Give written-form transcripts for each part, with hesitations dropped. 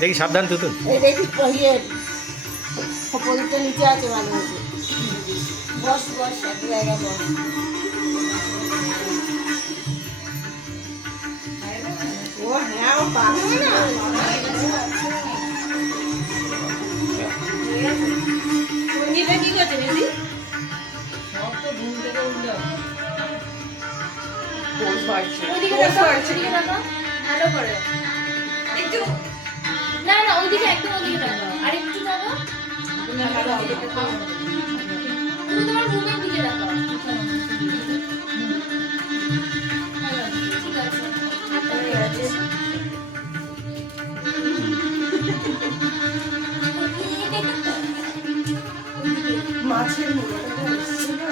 দেখি সাবধান তুতুন। এই দেখি প্রদীপটা নিচে আছে ভালো হয়েছে। বস বস এক জায়গায় বস। ও হ্যাঁ ও পারবে না। সঞ্জীবটা কি করছে দিদি? সব তো ঘুম থেকে উঠলো। বস বাড়ছে। ওদিকে দেখো, ওদিকে দেখো। ভালো করে। একটু না না ওইদিকে একদম ওদিকে দেখো। আর একটু দেখো। তুমি ভালো ওদিকে দেখো। তুমি তোমার রুমের দিকে দেখো। ঠিক আছে। ঠিক আছে। মাছের মুড়োটা এসছে না।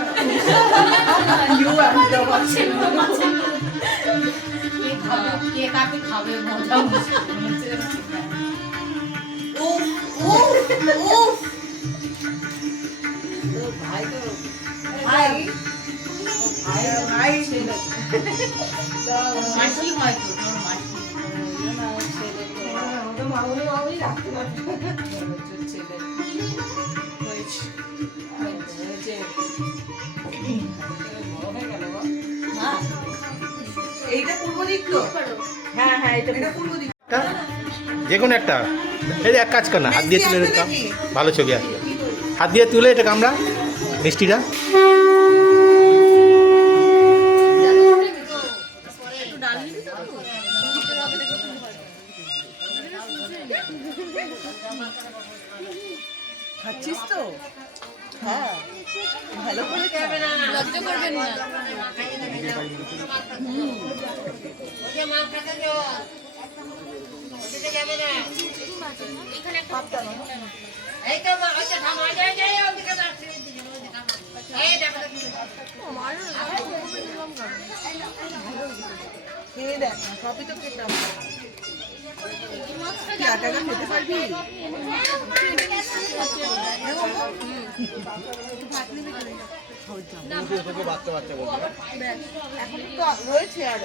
ইউ একদম মাছের মুড়ো। কে কাকে খাবে মজা হচ্ছে। উফ উফ উফ। ভাই তো ভাই ভাই ছেলে মাসি হয় তো তোর মাসি না ছেলে তো মামুনি মামুনি রাখতে পারবে ছেলে হয়েছে এইটা পূর্ব দিক তো হ্যাঁ হ্যাঁ এটা পূর্ব দিক যে কোনো একটা। এই এক কাজ কর না, হাত দিয়ে তুলে এরকম ভালো ছবি আসবে। হাত দিয়ে তুলে এটা কামড়া মিষ্টিটা। খাচ্ছিস তো? হ্যাঁ ভালো করে লজ্জা করবেন না। খেয়ে দেখ না, সবই তো খেতাম। টাকা খেতে পারবি? এখন তো রয়েছে আর